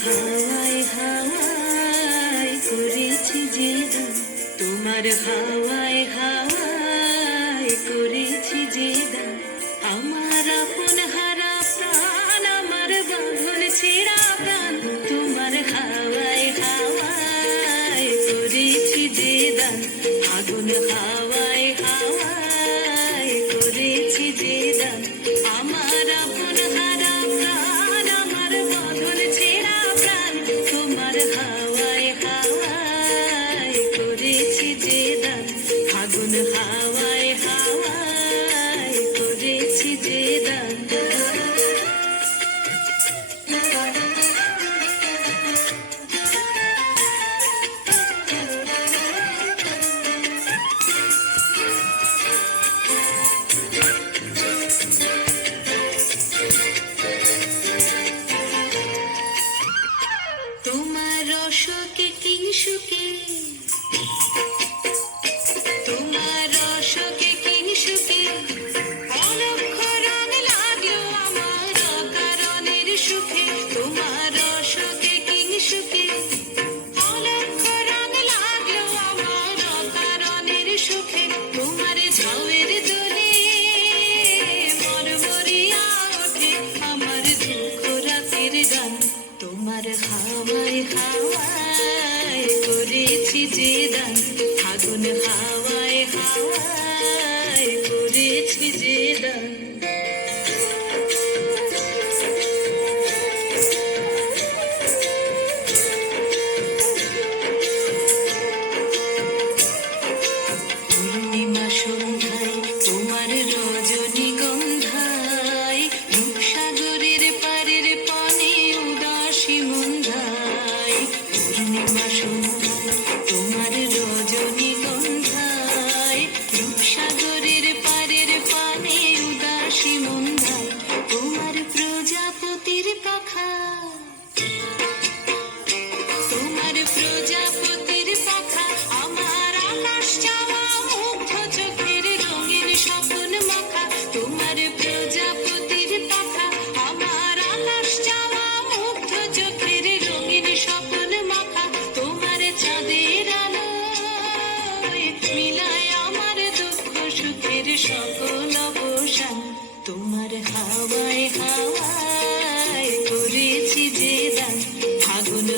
হাওয়ায় হাওয়ায় করেছি যে দান, তোমার হাওয়ায় হাওয়ায় করেছি যে দান। আমার আপন হারা প্রাণ, আমার বাঁধন ছেঁড়া প্রাণ, তোমার হাওয়ায় হাওয়ায় করেছি যে দান। আগুন হাওয়ায় হাওয়ায় করেছি যে দান। আমার আপন হারা প্রাণ, আমার বাঁধন ছেঁড়া প্রাণ, তোমার হাওয়ায় হাওয়ায় করেছি যে দান। আগুন হাওয়ায় হাওয়ায় করেছি যে দান। তোমার রসকে কিংসুকে, তোমার রসকে কিংসুকে অলক্ষ রং লাগলো আমার অকারণের সুখে। তোমার রসকে কিংসুকে অলক্ষ রং লাগলো আমার অকারণের সুখে। তোমার ঝাউয়ের দোলে মরমরিয়া ওঠে আমার দুঃখ রাতের গান। তোমার হাওয়ায় হাওয়ায় করেছি যে দান। আগুন হাওয়ায় হাওয়ায় করেছি যে দান। পূর্ণিমা সন্ধ্যায় তোমার রজনীগন্ধায়, রূপসাগরের পারের পানে উদাসী মন্ধায়। পূর্ণিমা সন্ধ্যায় তোমার রজনীগন্ধায়, রূপসাগরের পারের পানে উদাসী মন্ধায়। তোমার প্রজাপতির পাখা, তোমার প্রজাপতির পাখা আমার আকাশ চাওয়া মুগ্ধ চোখের রঙিন স্বপ্ন মাখা। তোমার প্রজাপতির পাখা আমার আকাশ চাওয়া মুগ্ধ চোখের রঙিন স্বপ্ন মাখা। তোমার চাঁদের আলোয় মিলায় আমার দুঃখ সুখের সকল অবসান। তোমার হাওয়ায় হাওয়ায় করেছি যে দান। আগুন